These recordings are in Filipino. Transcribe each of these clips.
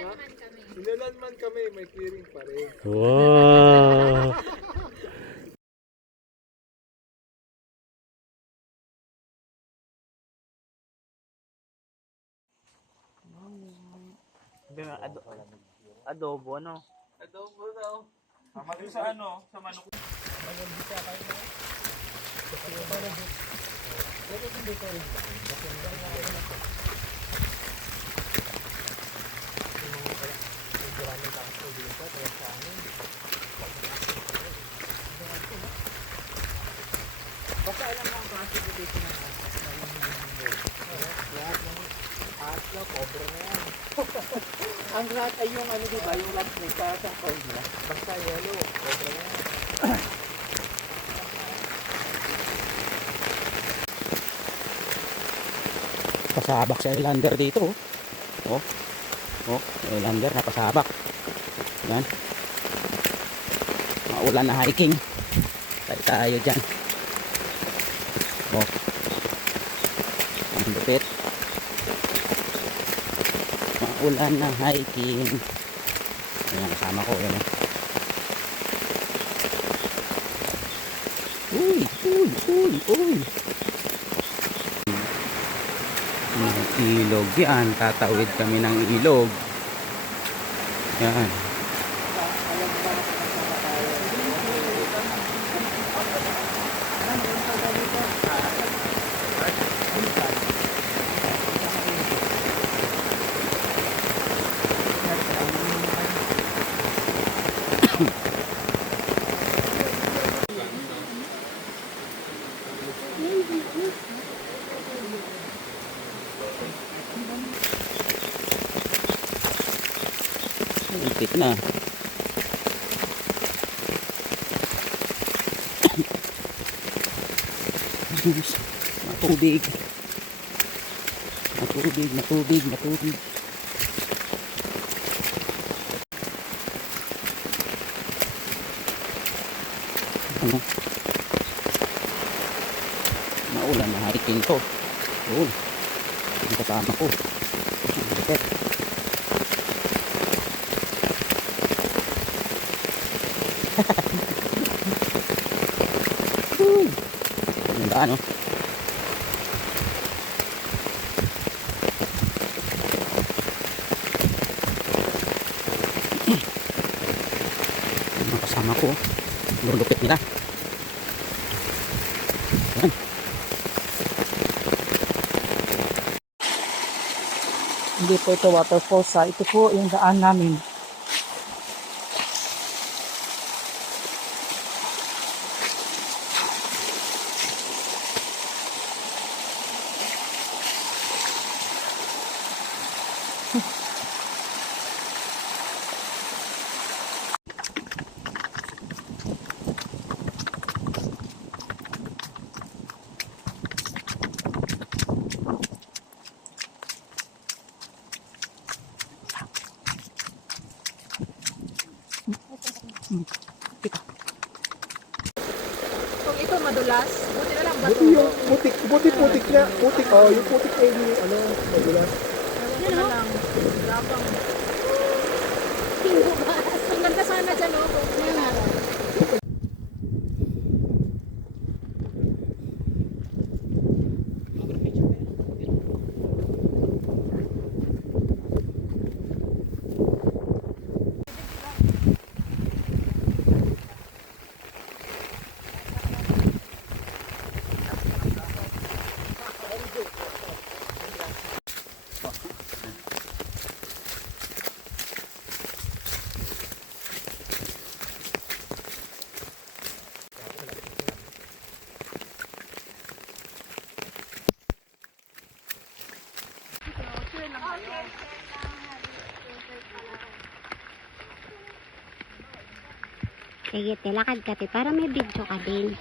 Ilan man kami, may clearing pa rin. Wow. Adobo, ano? Adobo daw. Tama din sa ano, sa manok. Basta alam mo ang classification ng asas na yung lahat ng aslo, cover na yan. Ang lahat ay yung ano diba, yung last name, para sa formula. Basta yellow, cover na yan. Pasabak sa Islander dito. Oh. Oh, Islander na pasabak. Yan. Maulan na hiking. Tayo dyan. Oh. Ang lupit. Maulan na hiking. Ayan, kasama ko. Yan. Uy. Ilog yan. Tatawid kami ng ilog. Yan. Ipit na. Matubig. Ano? Maulan na hiking to. Oo. Ang kasama ko. Ang lupit. Ang daan, oh. Ang kasama ko, lulupit nila. Yan. Hindi po ito waterfalls ha. Ito po yung daan namin. Kung ito madulas, buti na lang bato. Buti yung putik na, yung putik na yung ano, madulas. Yan na lang. Gabang. Ang ganda sana dyan, oh. Yan nga. Sige, te, lakad ka, te, para may video ka din.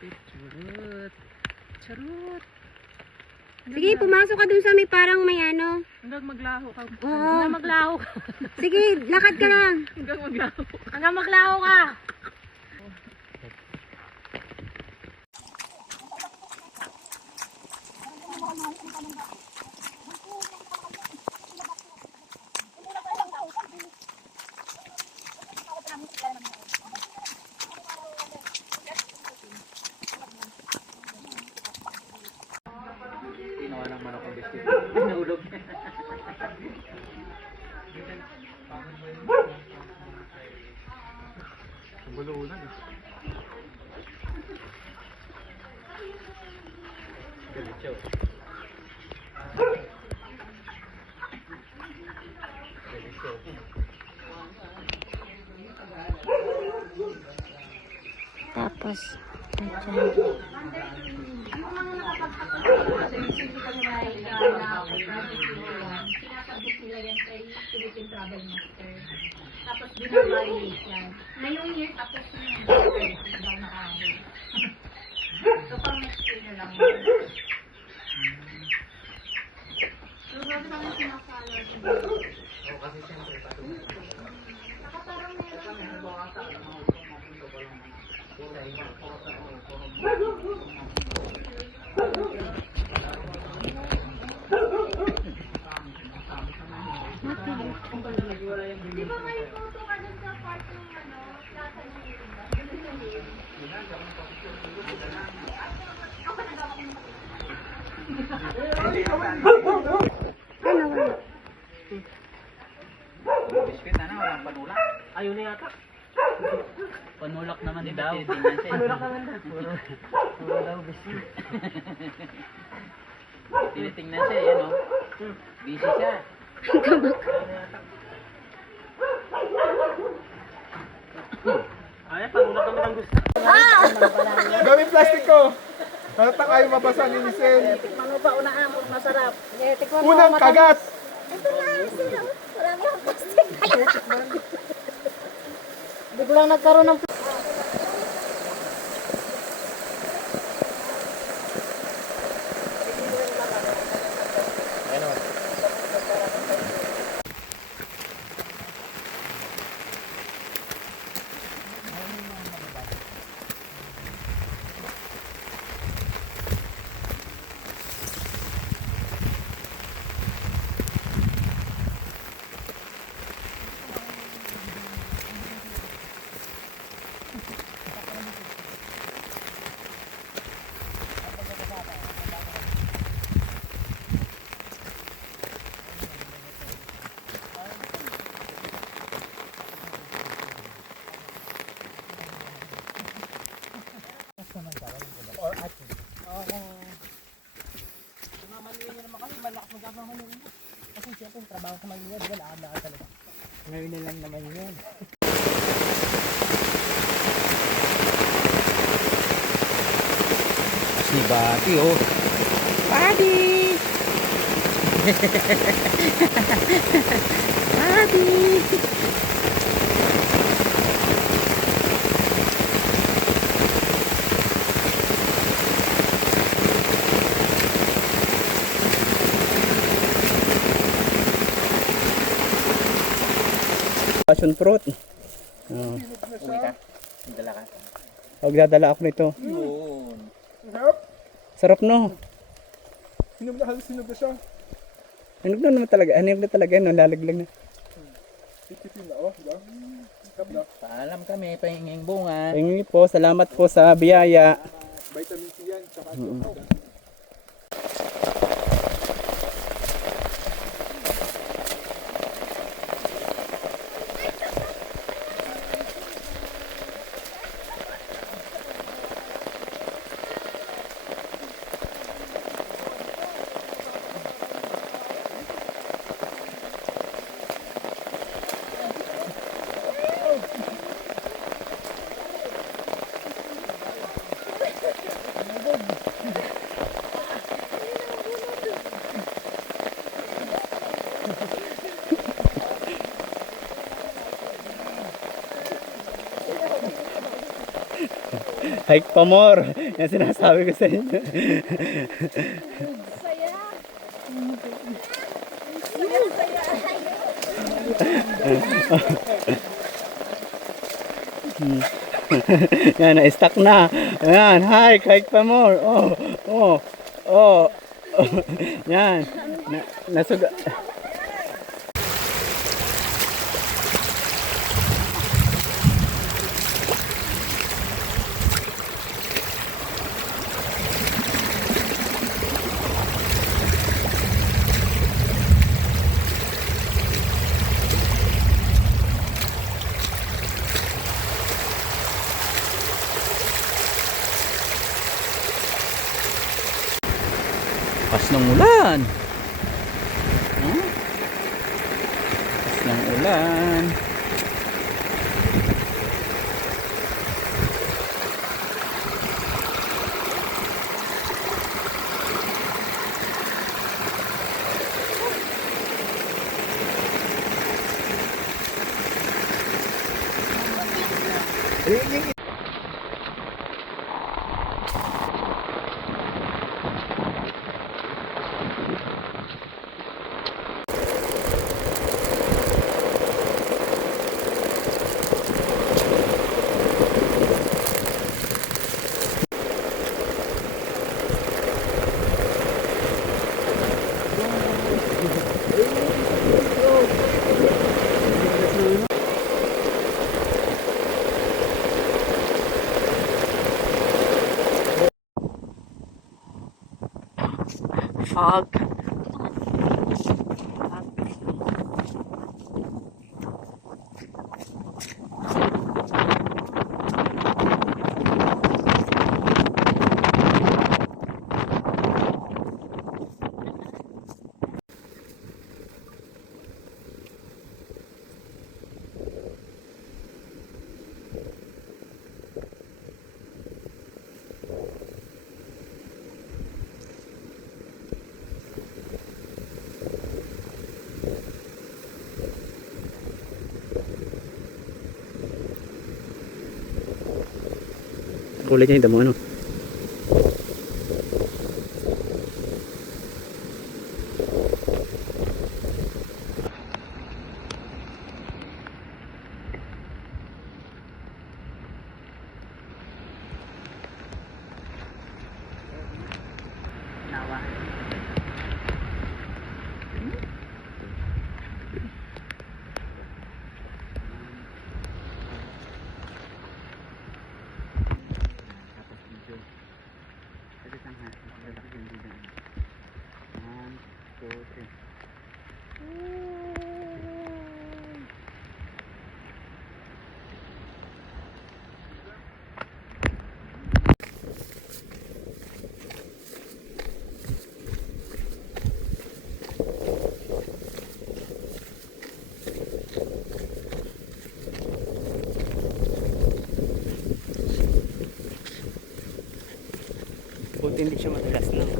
Picture. Charot. Sige, pumasok ka dun sa may parang may ano. Hanggang maglaho ka. Oo. Hanggang maglaho ka. Sige, lakad ka lang. Hanggang maglaho. Hanggang maglaho ka. Ginawa ng manok ang biscuit. Pinulog. Bulunan eh. Diretso. Diretso. Tapos, Sinasabit nila yan kay Philippine Travel Master. Tapos binabalate yan. Ngayong year, tapos yung daw nakahuli. So, pang next year na lang. So, grabe kami sinasala. Oo, kasi siyempre patungo. Saka parang meron. Di ba may photo ka dun sa part ng ano, plaza ng Biscuit na walang panulak. Ayaw na yata. Panulak naman daw. Panulak naman daw. Puro daw biscuit. Tinitingnan siya, yan o. Busy siya. Ay, panulak naman ang gusto. Gawin plastic ko. Halata kayo mabasa ni Michelle. Tikman mo pa unaan kung masarap. Unang kagat. Biglang nagkaroon ng Ngayon na lang naman yun. Si Buddy, oh. Buddy! Buddy! Passion fruit. Oh. Uwi ka. Dala ka. Magdadala ako nito. Yun. Sarap. Sarap, no? Hinog na halos hinog na siya. Hinog na naman talaga. Hinog na talaga, no? Lalaglag na. Titipin na, oh. Diba? Sarap na. Paalam kami, pahinging bunga. Thank you po. Salamat po sa biyaya. Vitamin C yan. Tsaka Hike pa more. Yan sinasabi ko sa inyo. Yan, na-stuck na. Yan, hike pa more. Oh. Yan. Nasuga. Pas ng ulan. Pas ng ulan. Fog. Kulay niya yung damo ano. Buti hindi siya matagas lang.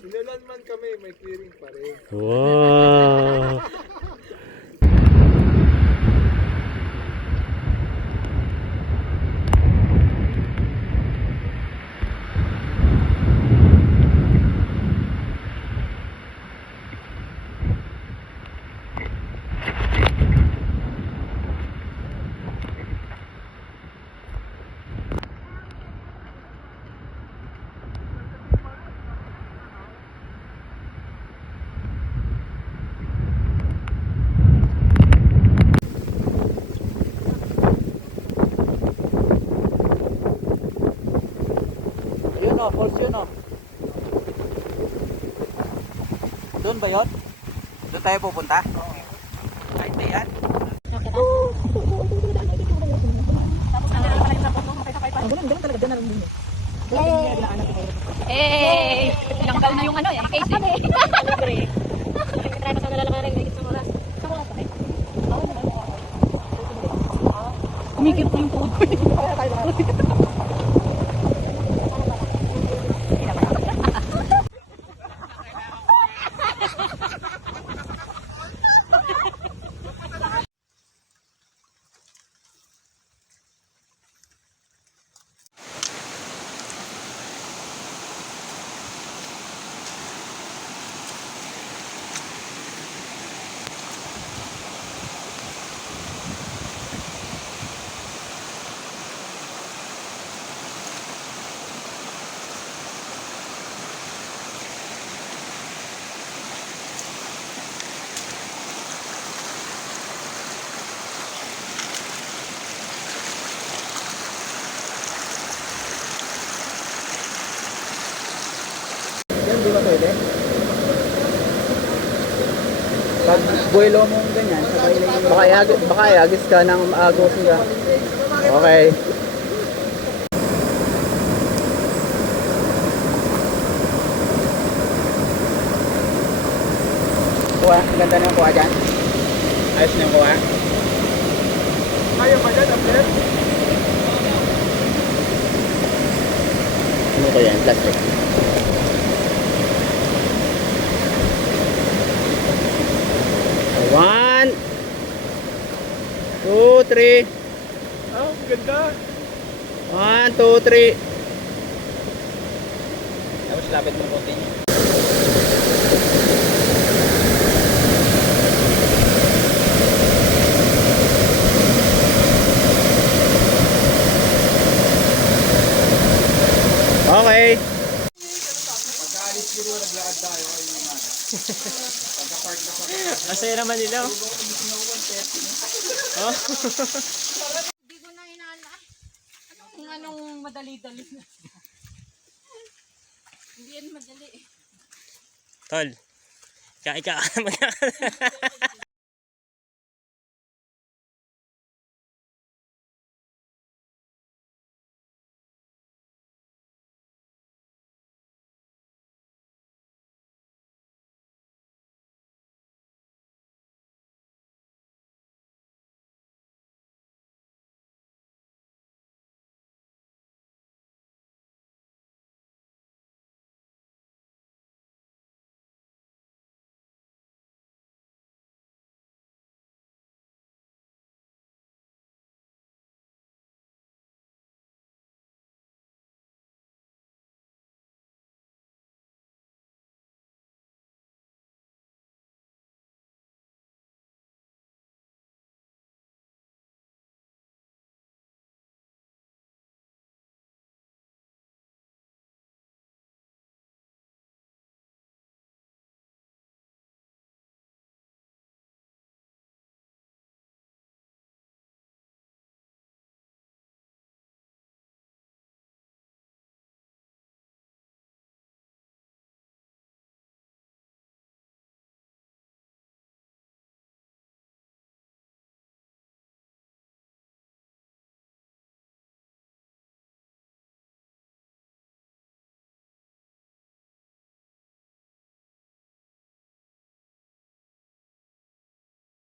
Sinulan man kami, may clearing pa rin. Wow. Ayun o, falls yun o. Doon ba yun? Doon tayo pupunta? Oo. Kahit na yan? Eh, tinanggal na yung ano, yung case eh. Kumikip na yung puto. Yan, di ba pwede? Pag buwelo mo ganyan, sabay lang yung... Baka iagis ka ng agos ka. Okay. Kuha, ang ganda na yung kuha dyan. Ayos na yung kuha. Kaya ba dyan, Abner? Ano ko yan? Plastic. One, two, three. Ah, ang ganda. 1, 2, 3. Tapos lapit mo konti niya. Okay. Masaya naman nila. Oh. Hindi ko na inala. Anong madali-dali na. Hindi yan madali eh. Tol. Ika naman.